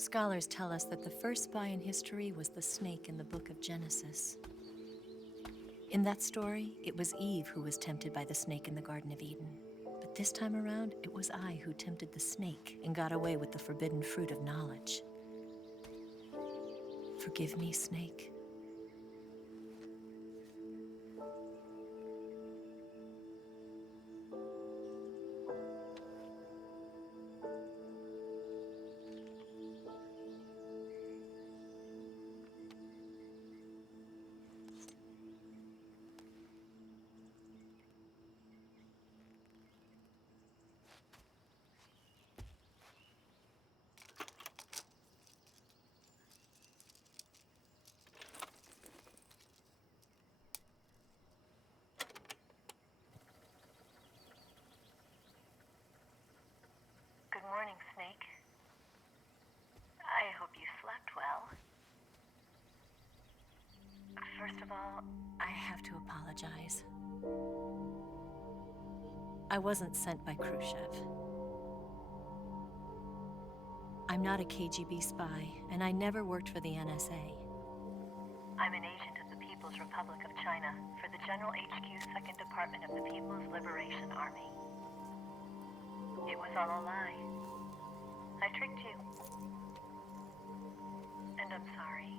Scholars tell us that the first spy in history was the snake in the book of Genesis. In that story, it was Eve who was tempted by the snake in the Garden of Eden. But this time around, it was I who tempted the snake and got away with the forbidden fruit of knowledge. Forgive me, snake. Good morning, Snake. I hope you slept well. First of all, I have to apologize. I wasn't sent by Khrushchev. I'm not a KGB spy, and I never worked for the NSA. I'm an agent of the People's Republic of China for the General HQ 2nd Department of the People's Liberation Army. It was all a lie. I tricked you. And I'm sorry.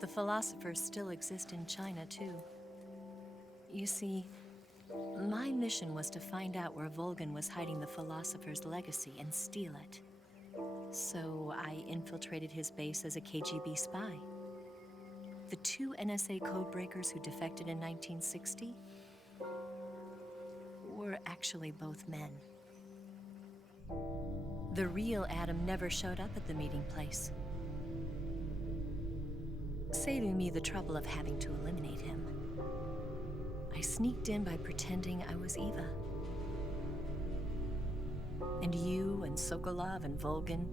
The philosophers still exist in China, too. You see, my mission was to find out where Volgin was hiding the philosopher's legacy and steal it. So I infiltrated his base as a KGB spy. The two NSA codebreakers who defected in 1960 were actually both men. The real Adam never showed up at the meeting place, saving me the trouble of having to eliminate him. I sneaked in by pretending I was Eva. And you and Sokolov and Volgin,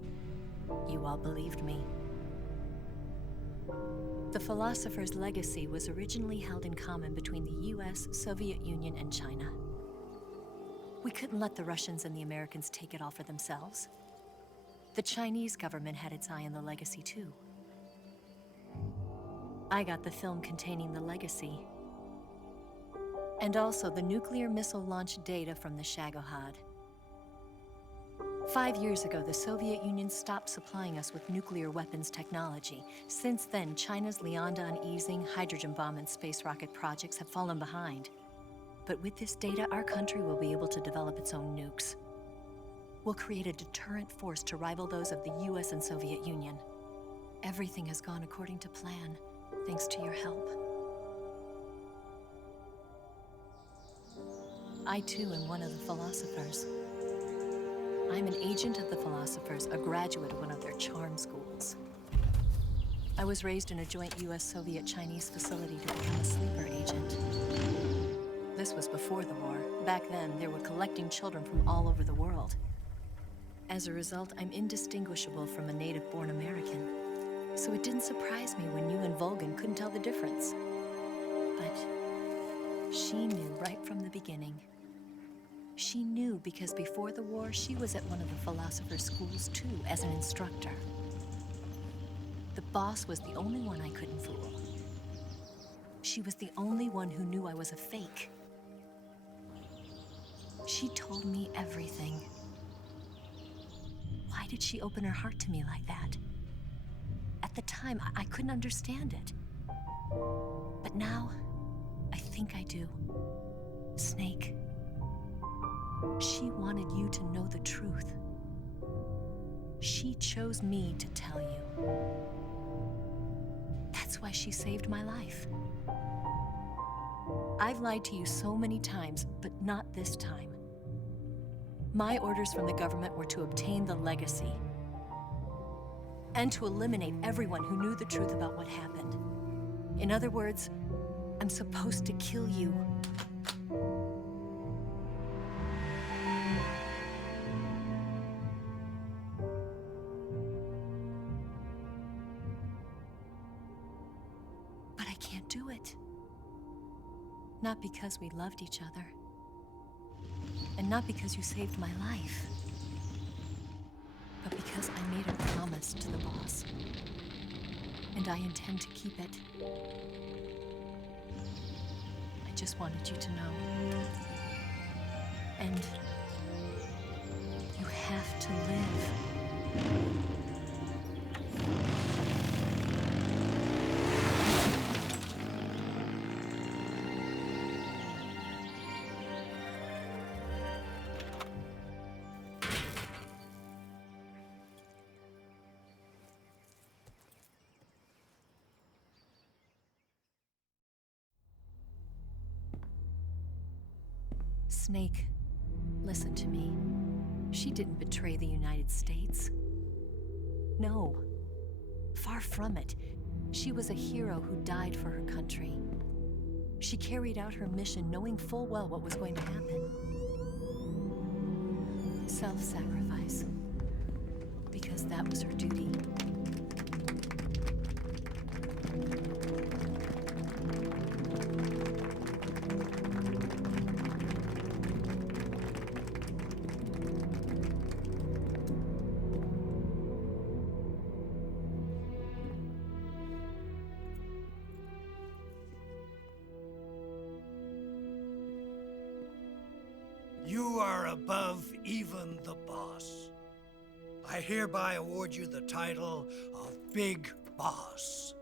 you all believed me. The philosopher's legacy was originally held in common between the US, Soviet Union, and China. We couldn't let the Russians and the Americans take it all for themselves. The Chinese government had its eye on the legacy too. I got the film containing the legacy, and also the nuclear missile launch data from the Shagohod. 5 years ago, the Soviet Union stopped supplying us with nuclear weapons technology. Since then, China's Liaodong easing, hydrogen bomb, and space rocket projects have fallen behind. But with this data, our country will be able to develop its own nukes. We'll create a deterrent force to rival those of the US and Soviet Union. Everything has gone according to plan, thanks to your help. I too am one of the philosophers. I'm an agent of the philosophers, a graduate of one of their charm schools. I was raised in a joint US-Soviet-Chinese facility to become a sleeper agent. This was before the war. Back then, they were collecting children from all over the world. As a result, I'm indistinguishable from a native-born American. So it didn't surprise me when you and Volgin couldn't tell the difference. But she knew right from the beginning. She knew because before the war, she was at one of the philosopher's schools too, as an instructor. The boss was the only one I couldn't fool. She was the only one who knew I was a fake. She told me everything. Why did she open her heart to me like that? At the time, I couldn't understand it. But now, I think I do. Snake. She wanted you to know the truth. She chose me to tell you. That's why she saved my life. I've lied to you so many times, but not this time. My orders from the government were to obtain the legacy and to eliminate everyone who knew the truth about what happened. In other words, I'm supposed to kill you. Not because we loved each other. And not because you saved my life. But because I made a promise to the boss. And I intend to keep it. I just wanted you to know. And you have to live. Snake, listen to me. She didn't betray the United States. No. Far from it. She was a hero who died for her country. She carried out her mission knowing full well what was going to happen. Self-sacrifice. Because that was her duty. You are above even the boss. I hereby award you the title of Big Boss.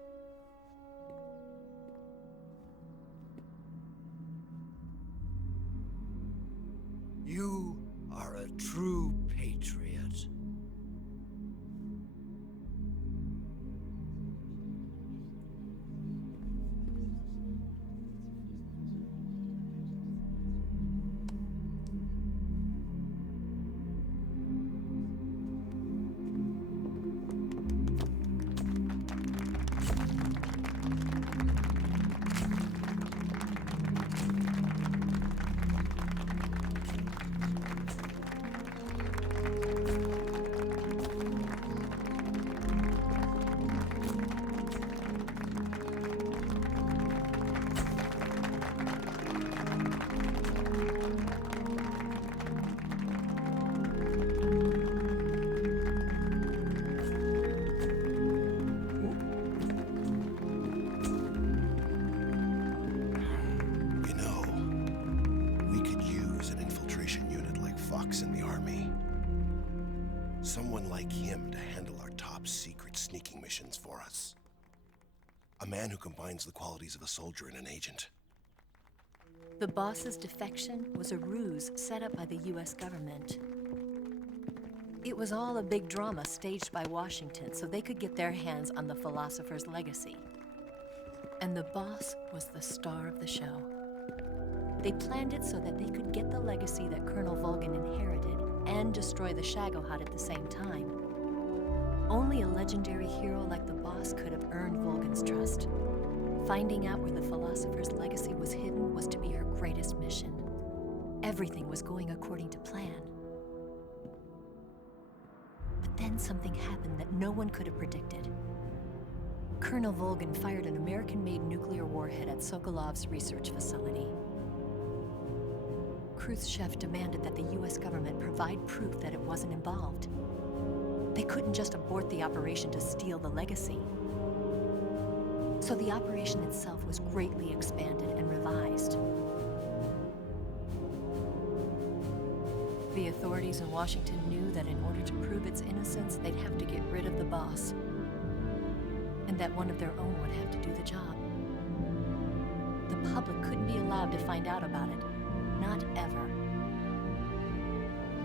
You are a true patriot. In the army. Someone like him to handle our top secret sneaking missions for us. A man who combines the qualities of a soldier and an agent. The boss's defection was a ruse set up by the US government. It was all a big drama staged by Washington so they could get their hands on the philosopher's legacy. And the boss was the star of the show. They planned it so that they could get the legacy that Colonel Volgin inherited and destroy the Shagohod at the same time. Only a legendary hero like the boss could have earned Volgin's trust. Finding out where the philosopher's legacy was hidden was to be her greatest mission. Everything was going according to plan. But then something happened that no one could have predicted. Colonel Volgin fired an American-made nuclear warhead at Sokolov's research facility. Khrushchev demanded that the US government provide proof that it wasn't involved. They couldn't just abort the operation to steal the legacy. So the operation itself was greatly expanded and revised. The authorities in Washington knew that in order to prove its innocence, they'd have to get rid of the boss. And that one of their own would have to do the job. The public couldn't be allowed to find out about it. Not ever.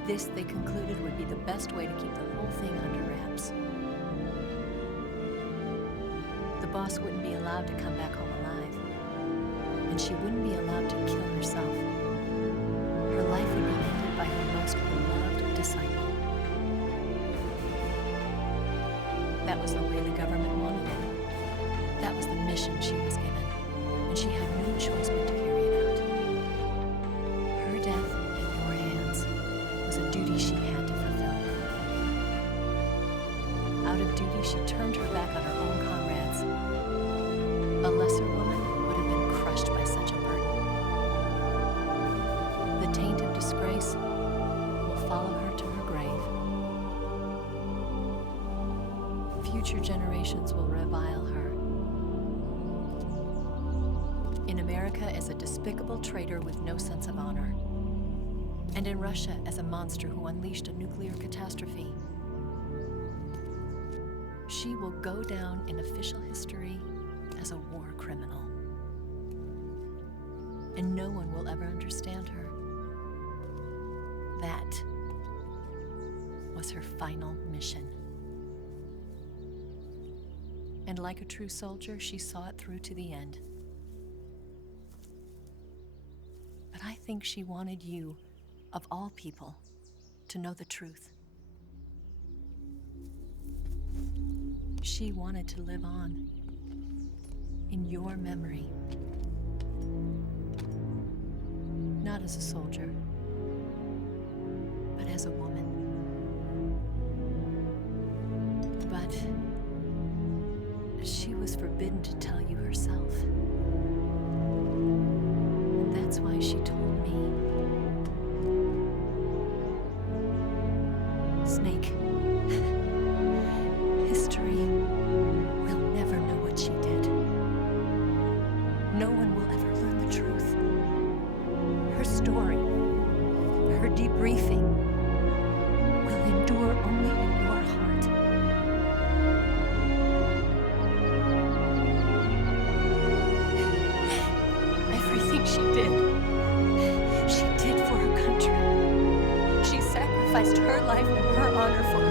This, they concluded, would be the best way to keep the whole thing under wraps. The boss wouldn't be allowed to come back home alive. And she wouldn't be allowed to kill herself. Her life would be ended by her most beloved disciple. That was the way the government wanted it. That was the mission she was given. And she had no choice but to carry it out. Her death in your hands was a duty she had to fulfill. Out of duty, she turned her back on her own comrades. A lesser woman would have been crushed by such a burden. future generations will revile her. In America as a despicable traitor with no sense of honor. And in Russia as a monster who unleashed a nuclear catastrophe. She will go down in official history as a war criminal. And no one will ever understand her. That was her final mission. And like a true soldier, she saw it through to the end. But I think she wanted you, of all people, to know the truth. She wanted to live on in your memory. Not as a soldier, but as a woman. But she was forbidden to tell you herself. And that's why she told me. Snake, history will never know what she did. No one will ever learn the truth. Her story, her debriefing, will endure only in your heart. Everything she did for her country. She sacrificed her life and her honor for